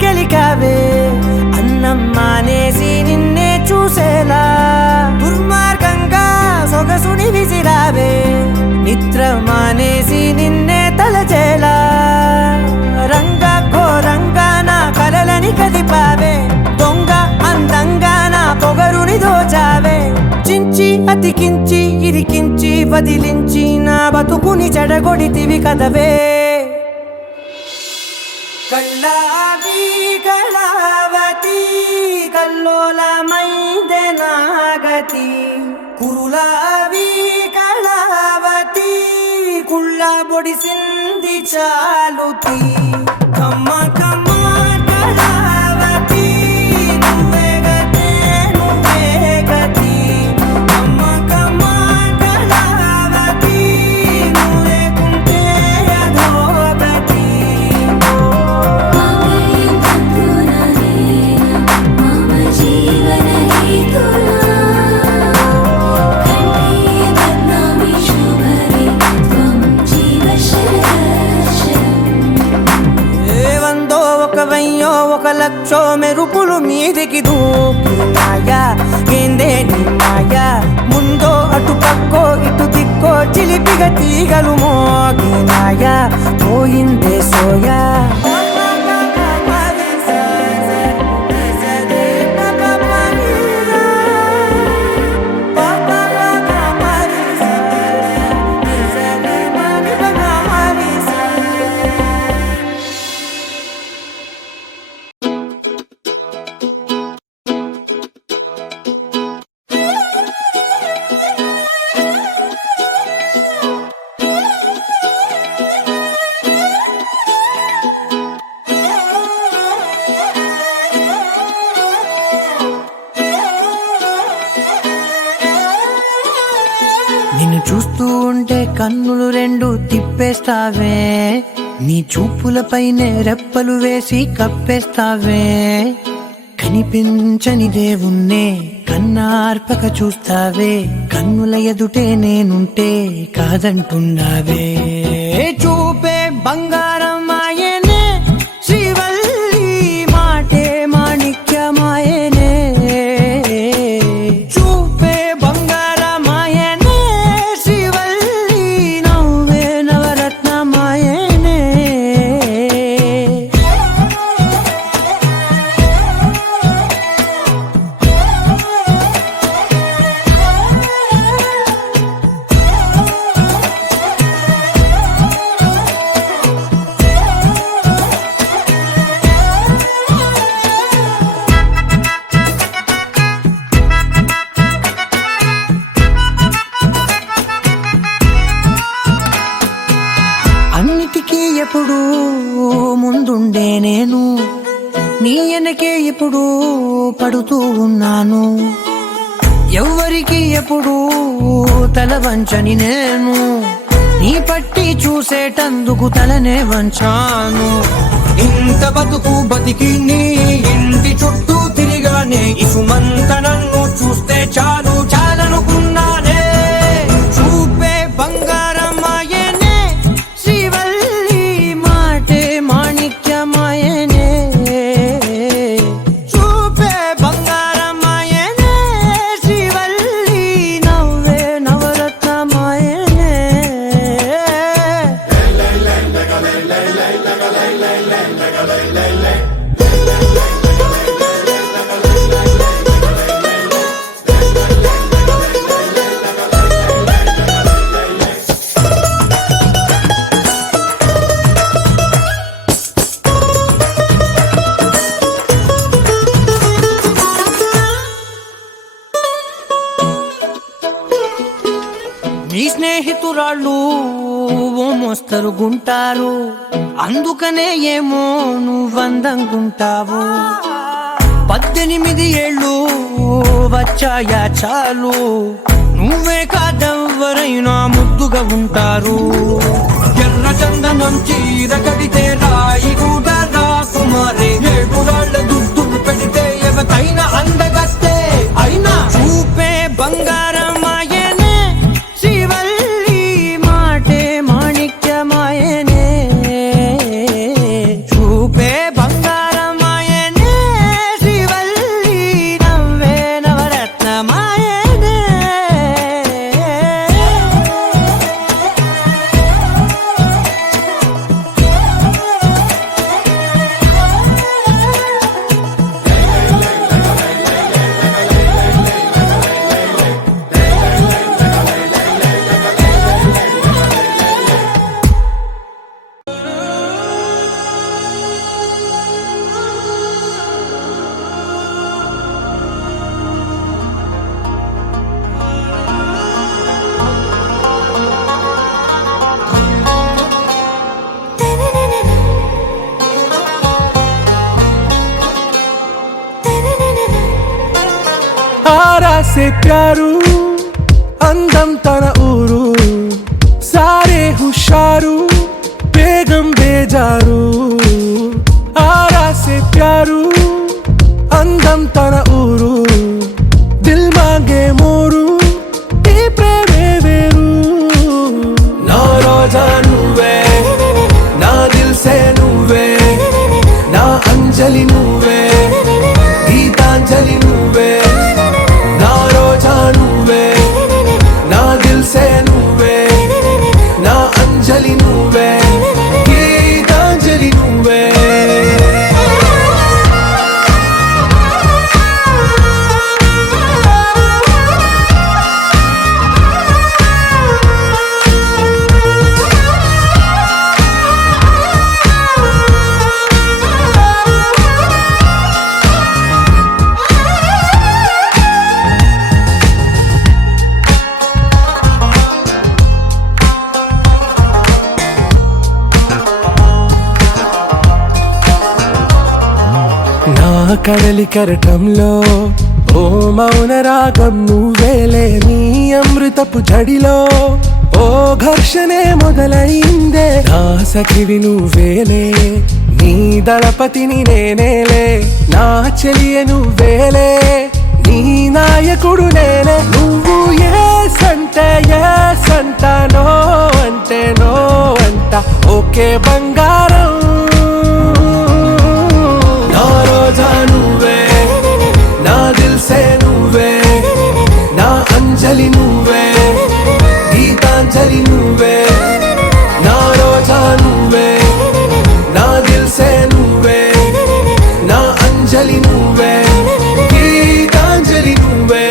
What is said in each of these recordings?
కెలికావే అన్నం మానేసి నిన్నే చూసేలా దుర్మార్గంగా సొగసుని విసిరావే నిద్ర మానేసి నిన్నే తలచేలా రంగా ఘోరంగా నా కలలని కదిపావే దొంగ అందంగా నా పొగరుని దోచావే చించి అతికించి ఇరికించి వదిలించి నా బతుకుని చెడగొడితివి కదవే కళ్ళావి కళావతి కల్లోలమైందే నాగతి కురులావి కళావతి కుళ్ళ బొడిసింది చాలుతి కమ్మ కమ్మ కళావతి నువ్వే గతే నువ్వే గతి కమ్మ కమ్మ కళావతి నువ్వే కుంటే అధోగతి ఒక లక్షో మెరుపులు మీదికి దూకినాయా ఏందే నీ మాయా ముందో అటు పక్కో ఇటు దిక్కో చిలిపిగా తీగలు మోగినాయా పోయిందే సోయా నిన్ను చూస్తూ ఉంటే కన్నులు రెండు తిప్పేస్తావే నీ చూపులపైనే రెప్పలు వేసి కప్పేస్తావే కనిపించని దేవుణ్ణే కన్నార్పక చూస్తావే కన్నుల ఎదుటే నేనుంటే కాదంటున్నావే చూపే బంగారం ఆయనే శ్రీవల్లి మాటే మాణిక్యమాయనే చూపే బంగారమాయనే శ్రీవల్లి నవ్వే నవరత్నమాయనే అన్నిటికీ ఎప్పుడు ముందుండే నేను నీ వెనకే ఎప్పుడు పడుతూ ఉన్నాను ఎవ్వరికి ఎప్పుడు తల వంచని నేను నీ పట్టి చూసేటందుకు తలనే వంచాను ఇంత బతుకు బతికి నీ ఇంటి చుట్టూ తిరిగానే ఇసుమంత నన్ను చూస్తే చాలు చాలనుకున్నానే చూపే బంగారమాయనే శ్రీవల్లి మాటే మాణిక్యమాయనే చూపే బంగారమాయనే శ్రీవల్లి నవ్వే నవరత్నమాయనే కుర్రాళ్ళు ఓ మోస్తరుగుంటారు, అందుకనే ఏమో నువ్వందంగుంటావు. 18 ఏళ్ళు వచ్చాయా చాలు, నువ్వే కాదెవ్వరైనా ముద్దుగా ఉంటారు. ఎర్ర చందనం చీర కడితే రాయి కూడా రాకుమారే, 7 రాళ్ళ దుద్దులు పెడితే ఎవతైనా అందగస్తే. అయినా చూపే బంగారమాయనే, శ్రీవల్లి మాటే మాణిక్యమాయనే. చూపే బంగారమాయనే, శ్రీవల్లి నవ్వే నవరత్నమాయనే. आरा से प्यारू అందం తన ఊరు, సారే హుషారు బేగం బేజారు. ఆరా సే ప్యారు అందం తన ఊరు, దిల్ మాంగే మోరు ఈ ప్రేమే వేరు. నా రోజా నువ్వే, నా దిల్ సే నువ్వే, నా అంజలి నువ్వే, గీతాంజలి నువ్వే. నా రోజా నువ్వే, నా దిల్ సే నువ్వే, నా అంజలి నువ్వే, గీతాంజలి నువ్వే. నా కడలి కరటంలో ఓ మౌన రాగం నువ్వేలే, నీ అమృతపు జడిలో ఓ ఘర్షణే మొదలైందే. నా సఖివి నువ్వేలే, నీ దళపతిని నేనేలే, నా చెలియ నువ్వేలే, నీ నాయకుడు నేనే. నువ్వు ఏ సంట నో అంటే నో అంట, ఓకే బంగారం. నా రోజా నువ్వే, నా దిల్ సే నువ్వే, నా అంజలి నువ్వే, గీతాంజలి నువ్వే. నా రోజా నువ్వే, నా దిల్ సే నువ్వే, నా అంజలి నువ్వే, గీతాంజలి నువ్వే.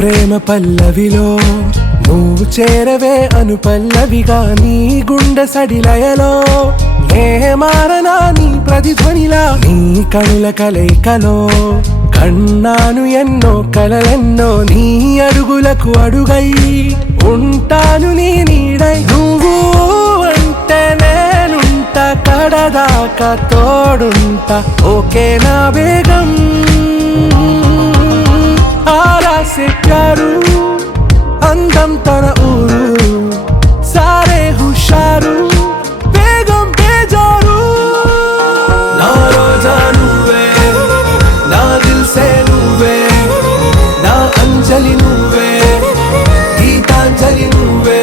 ప్రేమ పల్లవిలో నువ్వు చేరవే అను పల్లవిగా, నీ గుండె సడిలయలో నే మారనా నీ ప్రతిధ్వనిలా. నీ కనుల కలయికలో కన్నాను ఎన్నో కలలెన్నో, నీ అడుగులకు అడుగై ఉంటాను నీ నీడై. నువ్వు అంటే నేనుంట కడదాకా తోడుంట, ఓకే నా బేగం. ఆరా సే ప్యారు అందం తన ఊరు, సారే హుషారు బేగం బేజారు. నా రోజా నువ్వే, నా దిల్ సే నువ్వే, నా అంజలి నువ్వే, గీతాంజలి నువ్వే.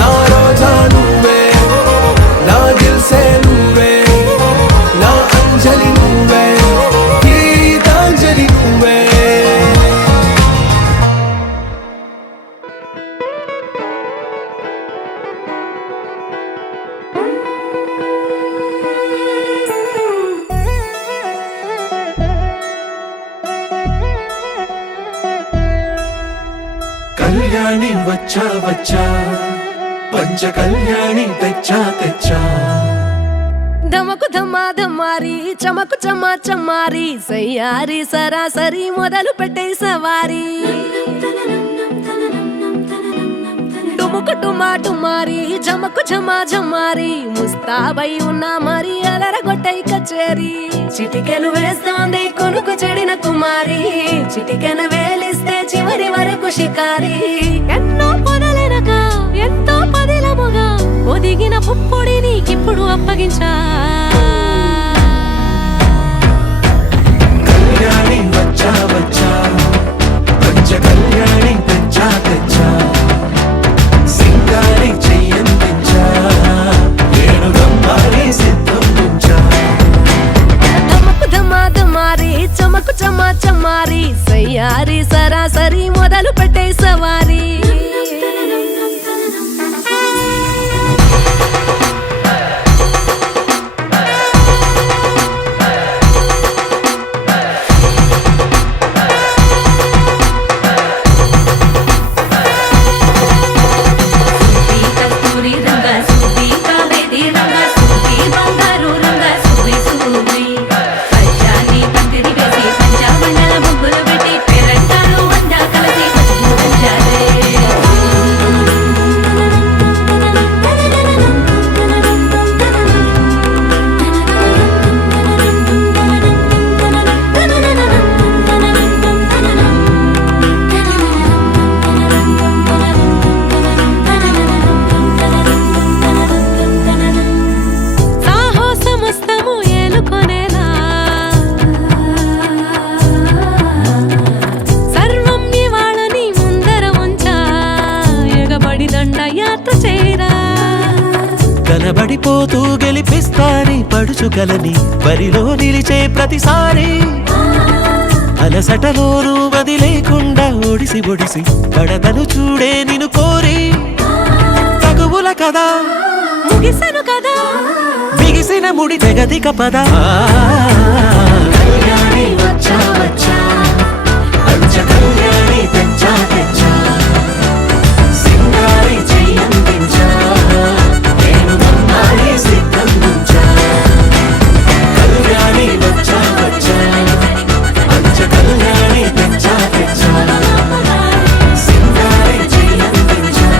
నా రోజా నువ్వే, నా దిల్ సే నువ్వే, నా అంజలి నువ్వే, గీతాంజలి నువ్వే. కళ్యాణి వచ్చా వచ్చా పంచ కళ్యాణి తెచ్చా తెచ్చా ధమకు ధమ్మా ధమ్మారి చమకు చమ్మా చమ్మారి సయ్యారి సరాసరి మొదలు పెట్టే సవారి టుముకు టుమా టుమారి జమకు ఝమా ఝమారి ముస్తాబై ఉన్నా మరి అలరగొట్టై కచేరి చిటికెను వేస్తోంది కొనుకు చెడిన కుమారి చిటికెను వేలిస్తే చివరి వరకు షికారి ఎన్నో పొదలెనక ఎంతో పదిలముగా ఒదిగిన పుప్పొడి నీకిప్పుడు అప్పగించా కళ్యాణి వచ్చా వచ్చా పంచ కళ్యాణి తెచ్చా తెచ్చా సింగారి చెయ్యందించా నేను రమ్మారి సిద్ధందించా ధమకు ధమా ధమారి చమకు చమ్మా చమ్మారి సయ్యారి సరాసరి మొదలు పెట్టే సవారి కనబడిపోతూ గెలిపిస్తాని పడుచుగలని బరిలో నిలిచే ప్రతిసారి అలసటలోనూ వదిలేకుండా ఒడిసి ఒడిసి పడతను చూడే నిన్ను కోరి తగువుల కదా ముగిసను కదా బిగిసిన ముడి తెగదిక పద కళ్యాణి వచ్చా వచ్చా పంచ కళ్యాణి తెచ్చా తెచ్చా సింగారి చెయ్యందించా నేను రమ్మారి సిద్ధందించా కళ్యాణి వచ్చా వచ్చా పంచ కళ్యాణి తెచ్చా తెచ్చా సింగారి చెయ్యందించా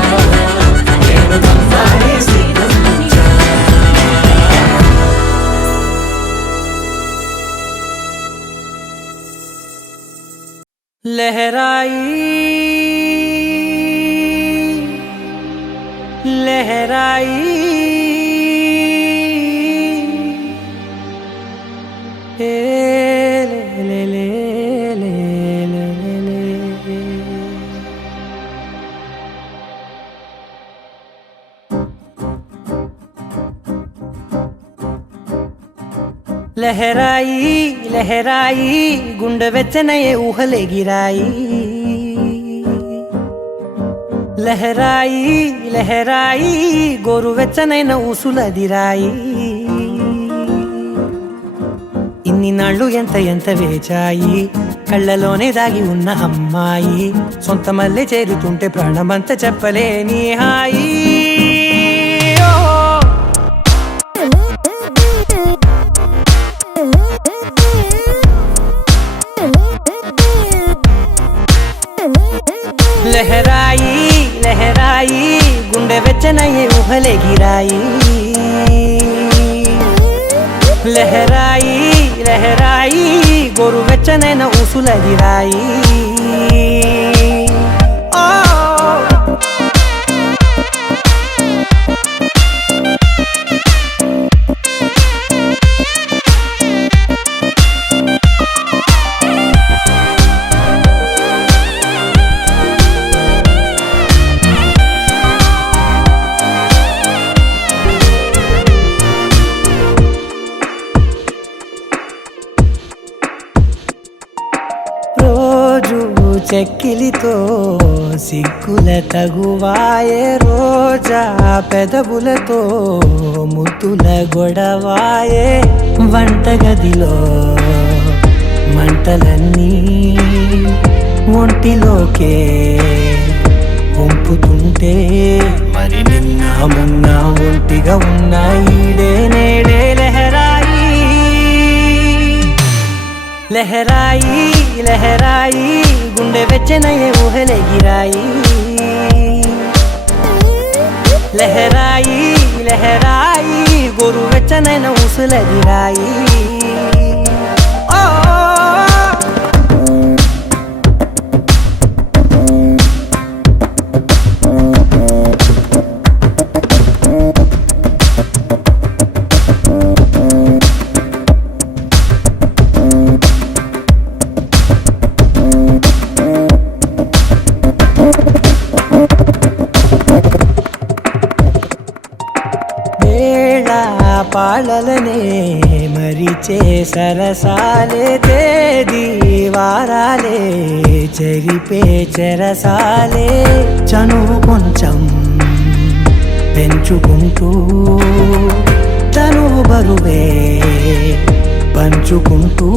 నేను రమ్మారి సిద్ధందించా लहराई लहराई ले ले ले ले ले ले लहराई लहराई गुंड వెచ్చనయే ఊహలే గిరాయి లహరాయి లహరాయి గోరు వెచ్చనైన ఊసులదిరాయి ఇన్ని నాళ్ళు ఎంత ఎంత వేచాయి కళ్ళలోనే దాగి ఉన్న అమ్మాయి సొంత మల్లె చేరుతుంటే ప్రాణమంత చెప్పలేని హాయి లహరాయి లహరాయి గుండె వెచ్చనయ్యే ఊహలే గిరాయి లహరాయి లహరాయి గోరు వెచ్చనైన ఊసులదిరాయి చెక్కిలితో సిగ్గుల తగువాయే రోజా పెదవులతో ముద్దుల గొడవాయే వంటగదిలో మంటలన్నీ ఒంటిలోకే వంపుతుంటే మరి నిన్న మొన్న ఒంటిగా ఉన్న ఈడే నేడే లహరాయి లహరాయి లహరాయి గుండె వెచ్చనయ్యే ఊహలెగిరాయి లహరాయి లహరాయి గోరు వెచ్చనైన ఊసులెగిరాయి పాలలనే మరిచే సరసాలే తేదీ వారాలే చెరిపే చెరసాలే చనువు కొంచెం పెంచుకుంటూ తనువు బరువే పంచుకుంటూ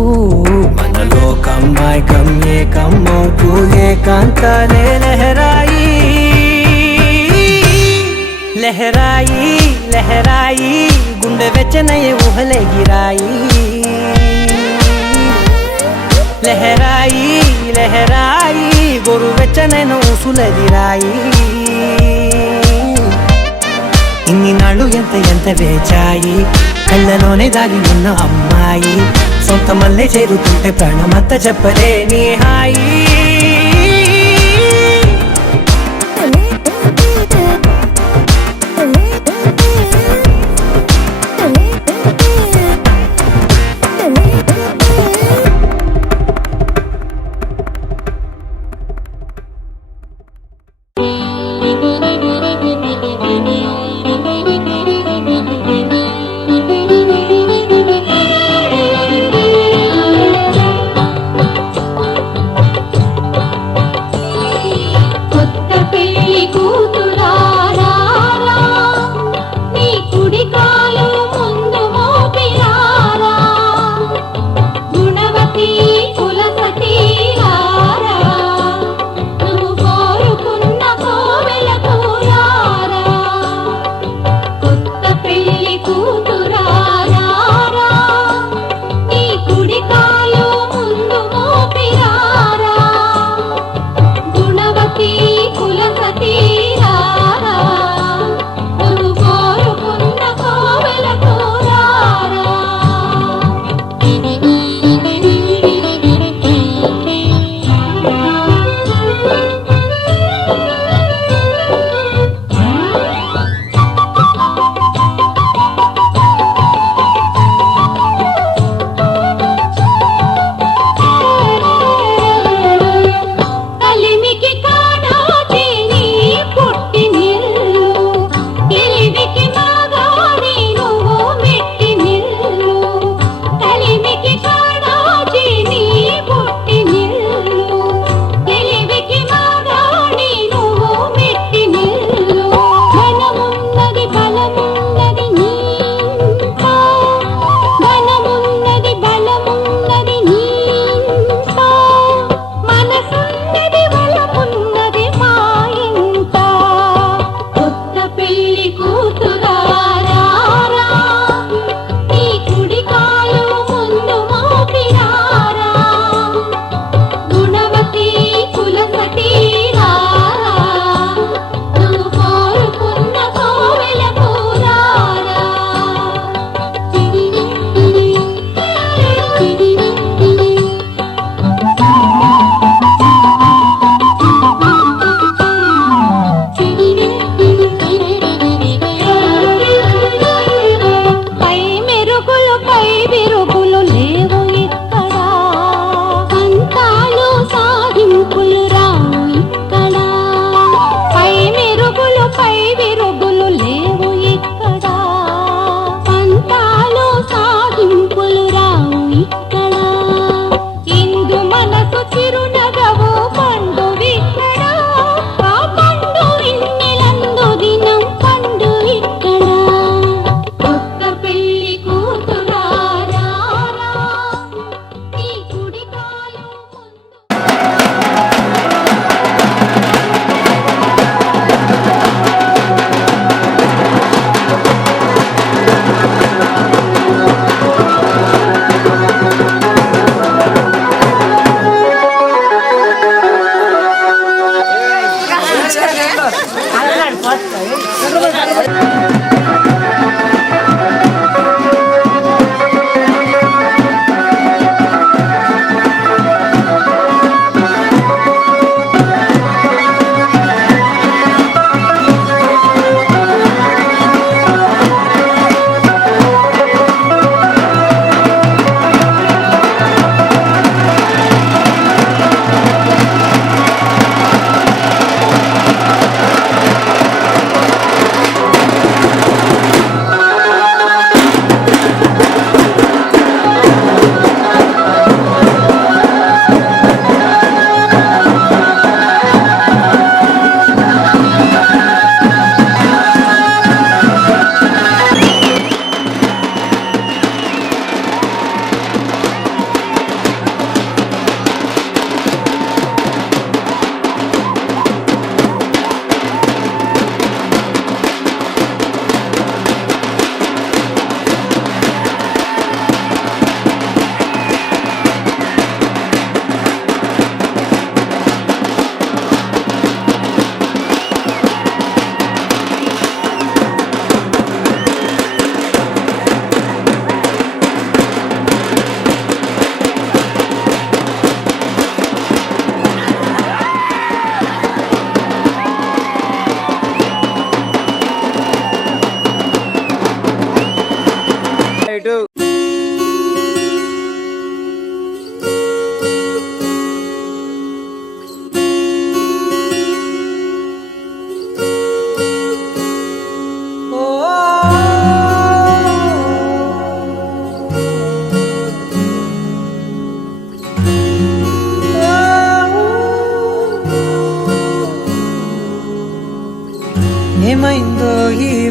మనలో కమ్మాయి కమ్మే కమ్మవుతూ ఏకాంతాలే లహరాయి లహరాయి లహరాయి గుండె వెచ్చనయ్యే ఊహలెగిరాయి లహరాయి లహరాయి గోరు వెచ్చనైన ఊసులెగిరాయి ఇన్ని నాళ్ళు ఎంత వేచాయి కళ్ళలోనే దాగి ఉన్న అమ్మాయి సొంత మల్లె చేరుతుంటే ప్రాణమంతా చెప్పలేని హాయి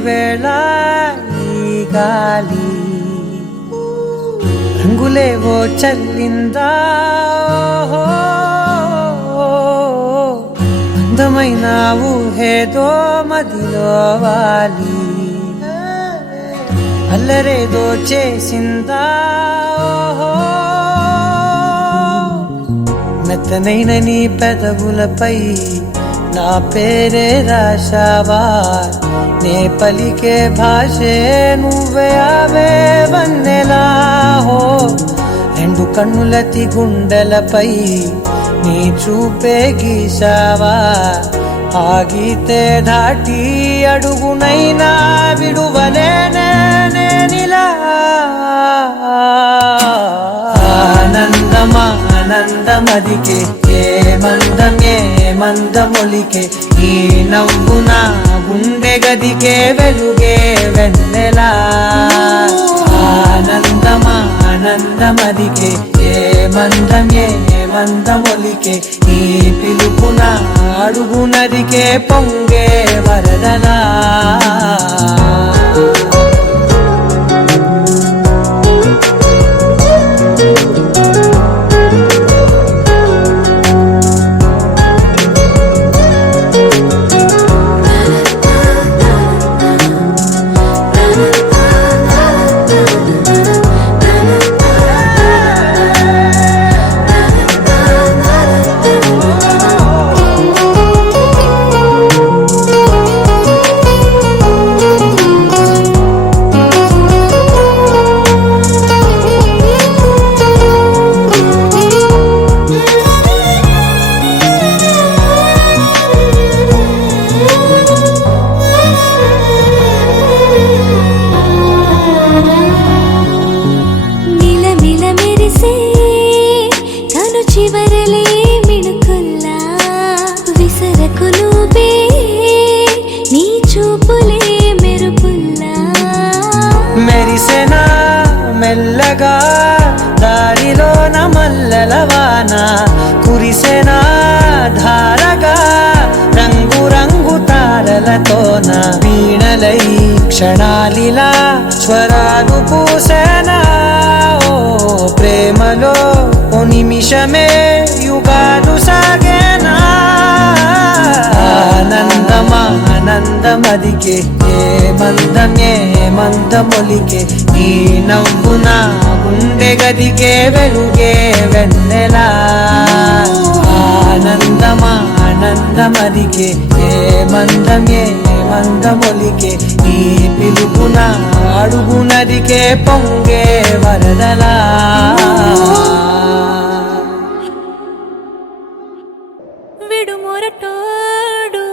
వేళ ఈ గాలి రంగులేవో చల్లిందా అందమైన ఊహేదో మదిలో వాలి అల్లరేదో చేసిందా మెత్తనైన నీ పెదవులపై నా పేరే రాశావా నే పలికే భాషే నువ్వే అవే వన్నెలా హో రెండు కన్నులతి గుండెలపై నీ చూపే గీశావా ఆగితే దాటి అడుగునైనా విడువలేనే నేనిలా ఆనందమా ఆనందమదికే ఏ మందమొలికే ఈ నవ్వు నా గుండె గదికే వెలుగే వెన్నెలా ఆనందమా ఆనందమదికే ఏ మందమొలికే ఈ పిలుపున అడుగునదికే పొంగే వరదలా చివరలే మిణుకుల్లా విసరకు నువ్వే నీ చూపులే మెరుపుల్లా మెరిసెనా మెల్లగా దారిలోన మల్లెలవాన కురిసెనా ధారగా రంగు రంగు తారలతోన వీణలై క్షణాలిలా స్వరాలు పూసెనా ఓ ప్రేమలో ఓ నిమిషమే యుగాలు సాగేనా ఆనందమా ఆనందమదికే ఏ మందమొలికే ఈ నవ్వు నా గుండె గదికే వెలుగే వెన్నెలా ఆనందమా ఆనందమదికే ఏ మందమొలికే ఈ పిలుపున అడుగునదికే పొంగే వరదలా విడుమొరటోడు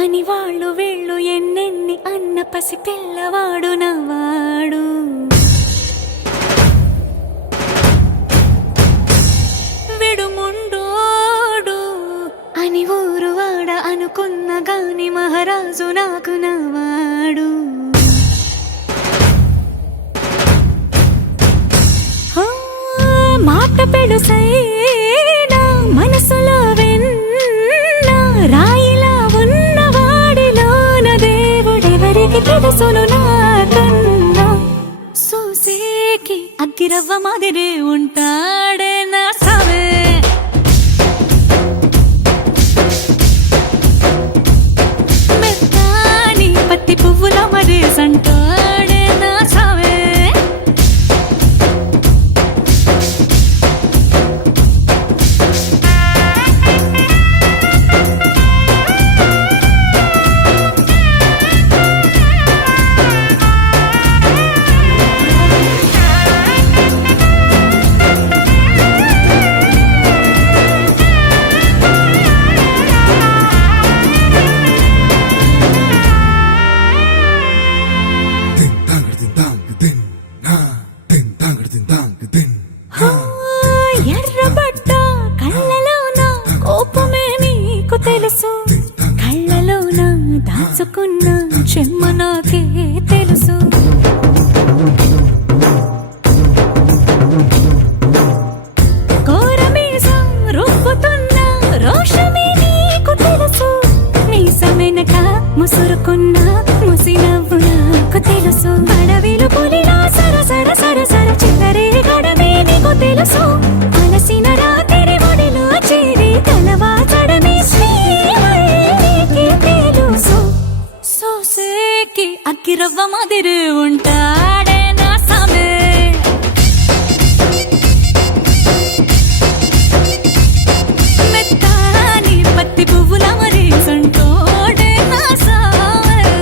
అని వాళ్ళు వీళ్ళు ఎన్నెన్ని అన్న పసి పిల్లవాడు నవ్వాడు విడుముండోడు అని ఊరు వాడ అనుకున్న గాని మహారాజు నాకు నవ్వాడు మాట పెడుసైనా మనసులో వెన్న రాయిలా ఉన్నవాడిలోన దేవుడెవరికి తెలుసును నాకన్నా సూసేకి అగ్గిరవ్వ మాదిరే ఉంటాడే నా సావే మెత్తాని పత్తి పువ్వుల మరే సంటాడే నా సావే ఎర్రబడ్డ కళ్ళలోన కోపమే నీకు తెలుసు కళ్ళలోన దాచుకున్న చెమ్మ నాకే తెలుసు కోరమీసం రుబ్బుతున్న రోషమే నీకు తెలుసు మీసమెనక ముసురుకున్న ముసినవ్వ తెలుసు అడవిలు పులిలా సర సర సర సర చిల్లరే గడమే నీకు తెలుసు అలసిన రాత్రి ఒడిలో చేరి తలవాచడమే శ్రీవల్లికి తెలుసు సోసేకి అక్కిరవ్వ మాదిరి ఉంటాడే నా సామే మెత్తాని పత్తి పువ్వుల మరి సంటోడే నా సామే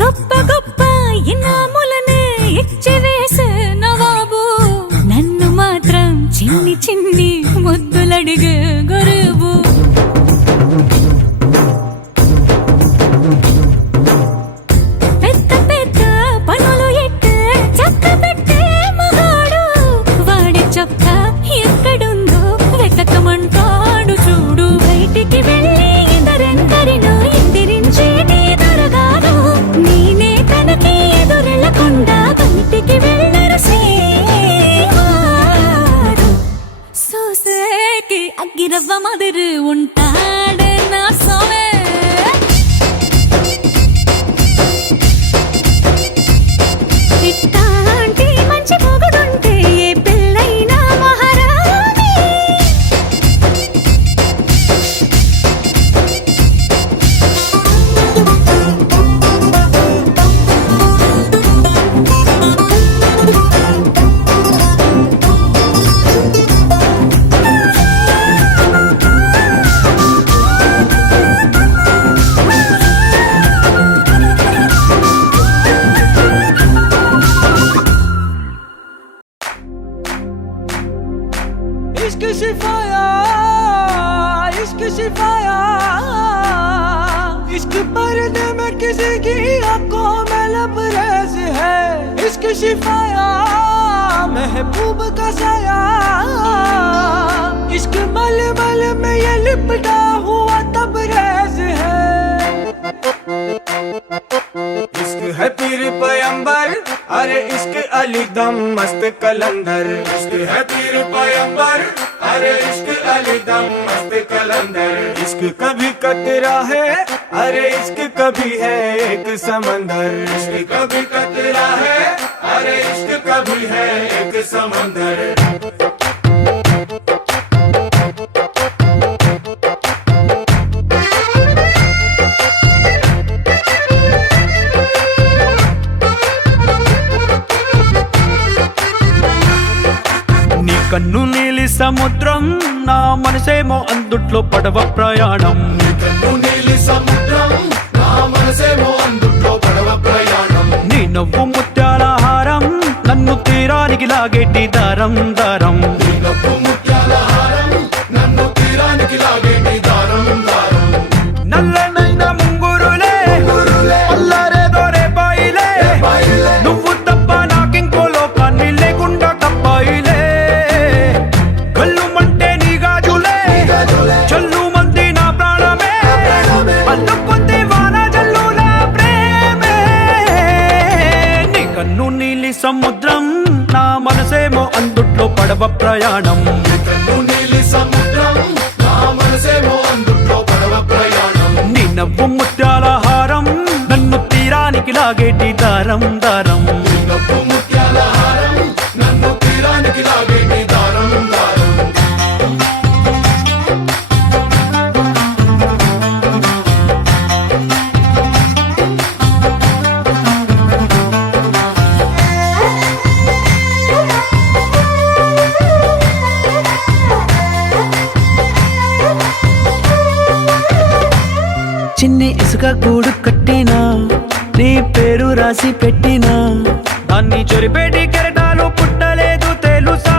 గొప్ప గొప్ప ఇనాములనే ఇచ్చివేసే నవాబు నన్ను మాత్రం చిన్ని చిన్ని ముద్దులడిగే గురువు పెద్ద పెద్ద పనులు ఎట్టే చక్క పెట్టే మగాడు వాడి చొక్క ఎక్కడుందో వెతకమంటాడు చూడు బయటికి వెళ్ళి ఇద్దరెందరినో ఎదిరించేటి దొరగాడు నేనే తనకి ఎదురెళ్ళకుండా బయటికి వెళ్ళరు శ్రీవారు సోసేకి అగ్గిరవ్వ మదిరి ఉంటాడే నా సోమే ఇట్టాంటి మంచి పొగడుంటే ఏ పిల్లైనా మహారాణి इश्क शिफाया इश्क शिफाया इश्क पर्दे में किसी की आंखों में लबरेज है इश्क शिफाया महबूब का साया इश्क मल मल में ये लिपटा हुआ तबरेज है इश्क है पीर पैगंबर अरे इश्क अली दम मस्त कलंदर इश्क है पीर पैगंबर अरे इश्क अली दम मस्त कलंदर इश्क कभी कतरा है अरे इश्क कभी है एक समंदर इश्क कभी कतरा है अरे इश्क कभी है एक समंदर కన్ను నీలి సముద్రం నా మనసేమో అందుట్లో పడవ ప్రయాణం నీ నవ్వు ముత్యాల హారం నన్ను తీరానికి లాగేటి దారం దారం నల్లనైన ముంగురులే అల్లారేదో రేపాయిలే నువ్వు తప్ప నాకింకో లోకాన్ని లేకుండా తప్పాయిలే కళ్ళుమంటే నీ గాజులే చల్లు మంది నా ప్రాణమే అల్లుకుంది వాన జల్లుల ప్రేమే నీ కన్ను నీలి సముద్రం నా మనసేమో అందుట్లో పడవ ప్రయాణం నీ నవ్వు ముత్యాల హారం నన్ను తీరానికి లాగేటి దారం దారం చిన్ని ఇసుక గూడు కట్టినా నీ పేరు రాసి పెట్టినా దాన్ని చొరిపేటి కెరటాలు పుట్టలేదు తెలుసా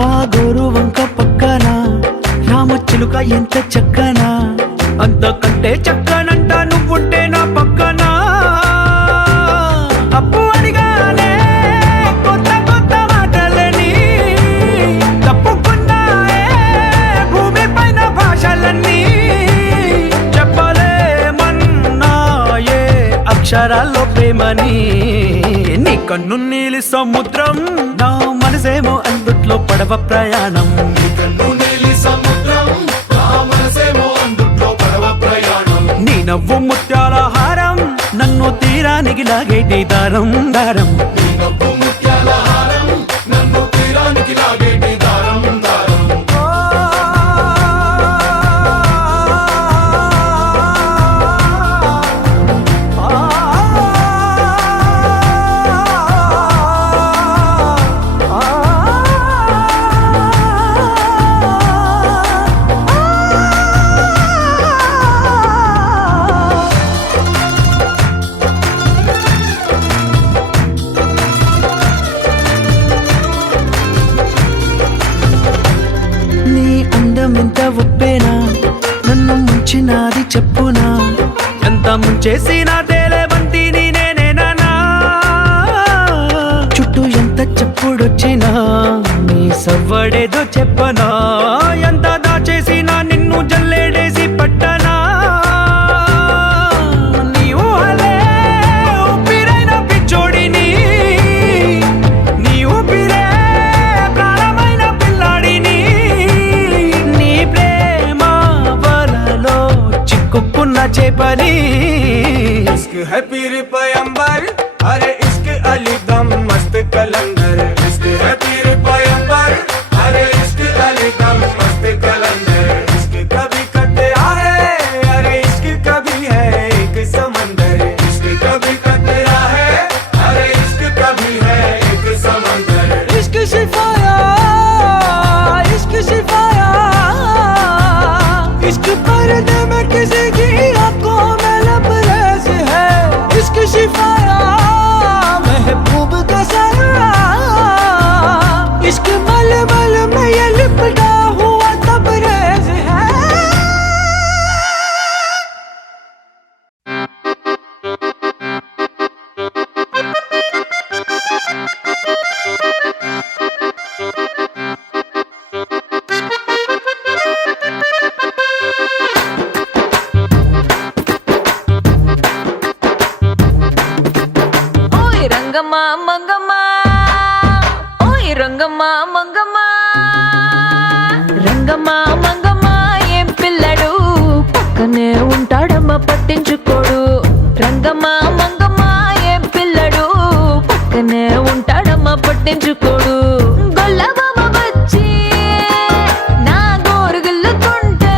ఆ గోరు వంక పక్కన రామచిలుక ఎంత చక్కనా, అంతకంటే చక్కనంట నువ్వుంటే నా పక్కన. అప్పు అడిగానే కొత్త కొత్త మాటలని, తప్పుకున్నాయే భూమి పైన భాషలన్నీ. చెప్పలేమన్నాయే అక్షరాల్లో ప్రేమని. నీ కన్ను నీలి సముద్రం, నా మనసేమో అందుట్లో పడవ ప్రయాణం. కన్ను నీలి సముద్రం, నా మనసేమో అందుట్లో పడవ ప్రయాణం. నీ నవ్వు ముత్యాల హారం, నన్ను తీరానికి లాగేటి దారం దారం. నీ నవ్వు ముత్యాల హారం, నన్ను తీరానికి లాగేటి దారం దారం. నీ అందమెంత ఒప్పేనా, నన్ను ముంచినాది చెప్పునా. ఎంత ముంచేసినా తేలేవంతి నేనేనా. చుట్టూ ఎంత చెప్పుడొచ్చినా, నీ సవ్వడేదో చెప్పనా. ఎంత దాచేసినా నిన్ను జల్లేడేసి పట్టనా. నీ ఊహలే ఊపిరైన పిచ్చోడిని, నీ ఊపిరే ప్రాణమైన పిల్లాడిని. నీ ప్రేమ వలలో చిక్కుకున్న చేపని. इश्क है पीर पैगंबर, अरे इश्क अली दम मस्त कलंदर. इश्क है पीर पैगंबर, अरे इश्क अली दम मस्त कलंदर. इश्क कभी कतरा है, अरे इश्क कभी है एक समंदर. इश्क कभी कतरा है, अरे इश्क कभी है एक समंदर. इश्क शिफाया, इश्क शिफाया, इश्क पर्दे में किसी की आंखों में लबरेज है. इश्क शिफाया, महबूब का साया, इश्क मलमल में ये लिपटा हुआ तबरेज है. ఓయ్ రంగమ్మా మంగమ్మా, ఓయ్ రంగమ్మా మంగమ్మా. రంగమ్మా మంగమ్మా ఏం పిల్లడు, పక్కనే ఉంటాడమ్మా పట్టించుకోడు. రంగమ్మా మంగమ్మా ఏం పిల్లడు, పక్కనే ఉంటాడమ్మా పట్టించుకోడు. గొల్లబామ వచ్చి నా గోరు గిల్లుతుంటే,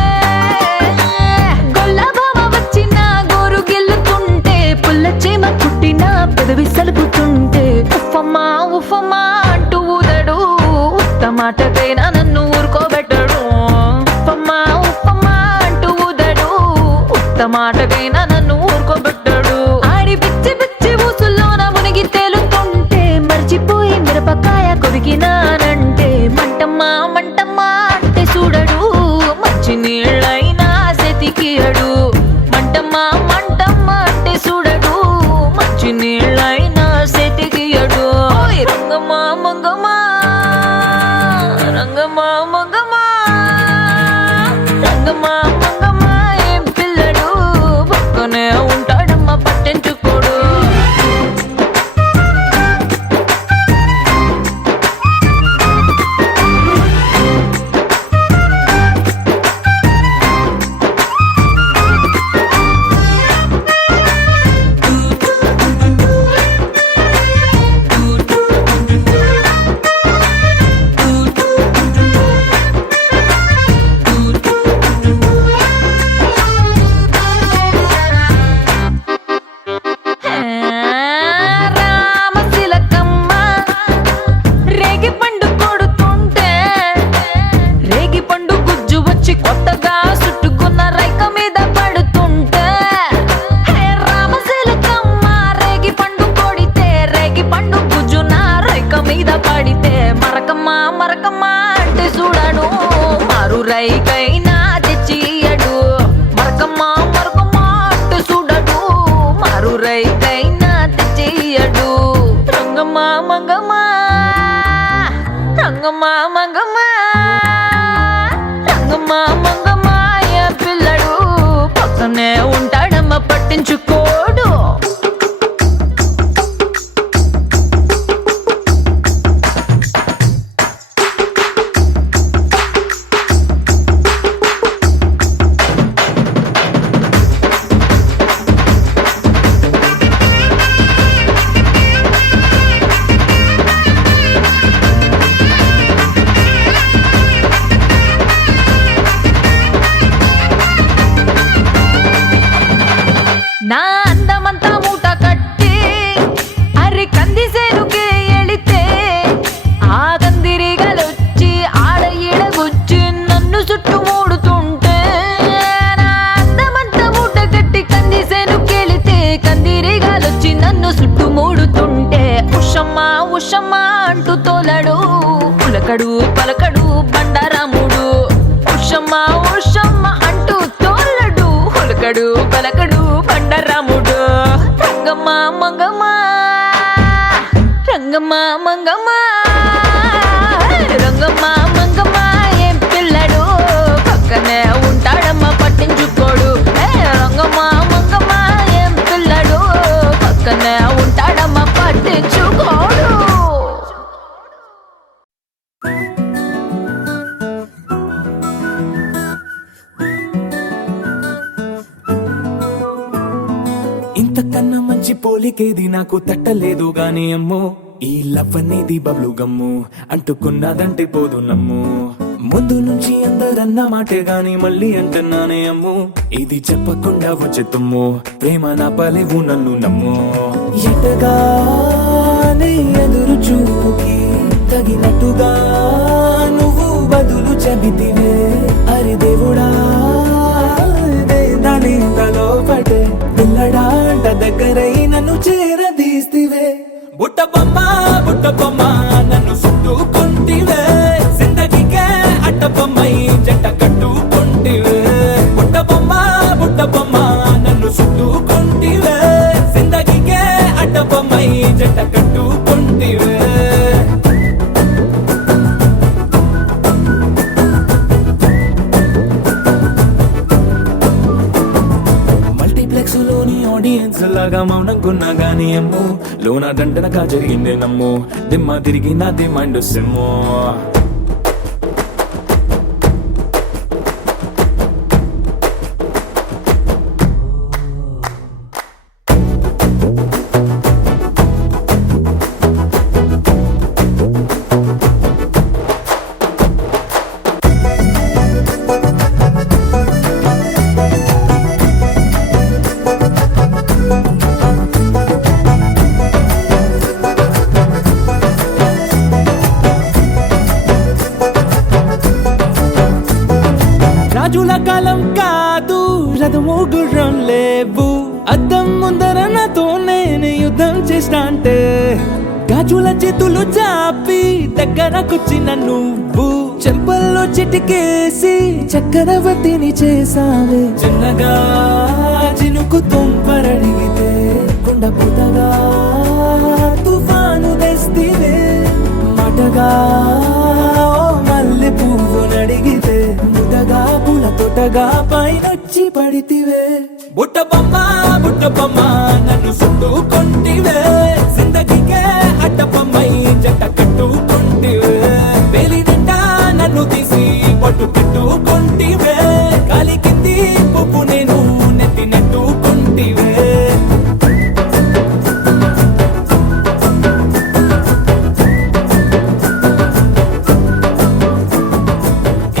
గొల్లబామ వచ్చి నా గోరు గిల్లుతుంటే, పుల్ల చీమ కుట్టిన పెదవి సలుపుతుంటే, ఉఫమ్మా ఉఫమ్మా అంటూ ఊదడు. ఉత్తమాటకైనా నన్ను ఊరుకోబెట్టడు. ఉఫమ్మా ఉఫమ్మా అంటూ ఊదడు. ఉత్తమాటకైనా నన్ను ఊరుకోబెట్టడు. ఆడి పిచ్చి పిచ్చి ఊసుల్లోన మునిగి తేలుతుంటే, మర్చిపోయి మిరపకాయ కొరికినానంటే, మంటమ్మా మంటమ్మా అంటే చూడడు. మంచి నీళ్ళైనా సెతికియడు. మంటమ్మా మంటమ్మా అంటే చూడడు. మంచి నీళ్ళైనా సెతికియడు. ఓయ్ రంగమ్మా మంగమ్మా, రంగమ్మా మంగమ్మా. రంగమ్మా మంగమ్మా ఏం పిల్లడు, పక్కనే రంగమ్మా మంగమ్మా రంగమ్మా మంగమ్మా ఏ పిల్లడు పక్కనే ఉంటాడమ్మ పట్టించుకోడు. నా అందమంతా మూట కట్టి అరి కందిసేనుకే ఎళితే ఆ కందిరిగలొచ్చి ఆడ ఈడగొచ్చి నన్ను చుట్టుమూడుతుంటే, నా అందమంతా మూట కట్టి కందిసేనుకెళితే కందిరిగలొచ్చి నన్ను చుట్టుమూడుతుంటే, ఉషమ్మా ఉషమ్మా అంటూ తోలడు పులకడు పలకడు బండారాముడు. ఉషమ్మా ఉషమ్మా అంటూ తోలడు పులకడు పలకడు బండారాముడు. రంగమ్మా మంగమ్మా రంగమ్మా మంగమ్మా రంగమ్మా మంగమ్మా ఏం పిల్లడు పక్కనే ఉంటాడమ్మ పట్టించుకోడు. రంగమ్మా మంగమ్మా ఏం పిల్లడు పక్కనే ఉంటాడమ్మ పట్టించుకోడు. ఇంతకన్నా మంచి పోలికేది నాకు తట్టలేదు గాని అమ్మో, ఈ లవ్ అనేది బబ్లు గమ్ము అంటుకున్నదంటే పోదు నమ్ము. ముందు నుంచి అందరన్న మాటే గాని మళ్ళీ అంటున్నానే అమ్ము, ఇది చెప్పకుండా వచ్చే తుమ్ము ప్రేమ నా పలేవు నన్ను నమ్ము. ఎటగానే ఎదురు చూపుకి తగినట్టుగా నువ్వు బదులు చెబితివే. అరే దేవుడా దాని తలో పడే పిల్లడాంట దగ్గరై నన్ను చేరదీస్తివే. బుట్ట బొమ్మ నన్ను చుట్టుకుంటివే, జిందగీకే అట్ట బొమ్మై జంట కట్టుకుంటివే. బుట్ట బొమ్మ నన్ను చుట్టుకుంటివే, జిందగీకే అట్ట బొమ్మై జంట కట్టుకుంటివే. లోని ఆడియన్స్ లాగా మౌనంకున్నా గానీ అమ్ము, లోన దండనగా జరిగిందే నమ్ము, దిమ్మ తిరిగి నాదే మైండ్ సిమ్ము. రాజుల కాలం కాదు, రథము గుర్రం లేవు, అద్దం ముందర నాతో నేను యుద్ధం చేస్తా అంటే, గాజుల చేతులు చాపి దగ్గరకొచ్చిన నువ్వు చెంపల్లో చిటికేసి చక్రవర్తిని చేసావే. చిన్నగా చినుకు తుంపరడిగితే కొండ పుటగా తుఫాను తెస్తివే. మాటగా మల్లె పువ్వు నడిగితే ముదగా పూల తోటగా పైనొచ్చి పడితివే. బుట్ట బొమ్మ నన్ను చుట్టుకుంటివే, జిందగీకే అట్ట బొమ్మై జంట కట్టుకుంటివే. వేలి నిండా నన్ను తీసి పట్టు పెట్టుకుంటివే, గాలి కింది పువ్వు నేను నెత్తి నెట్టుకుంటివే.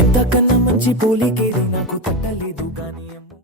ఇంతకన్నా మంచి పోలికేది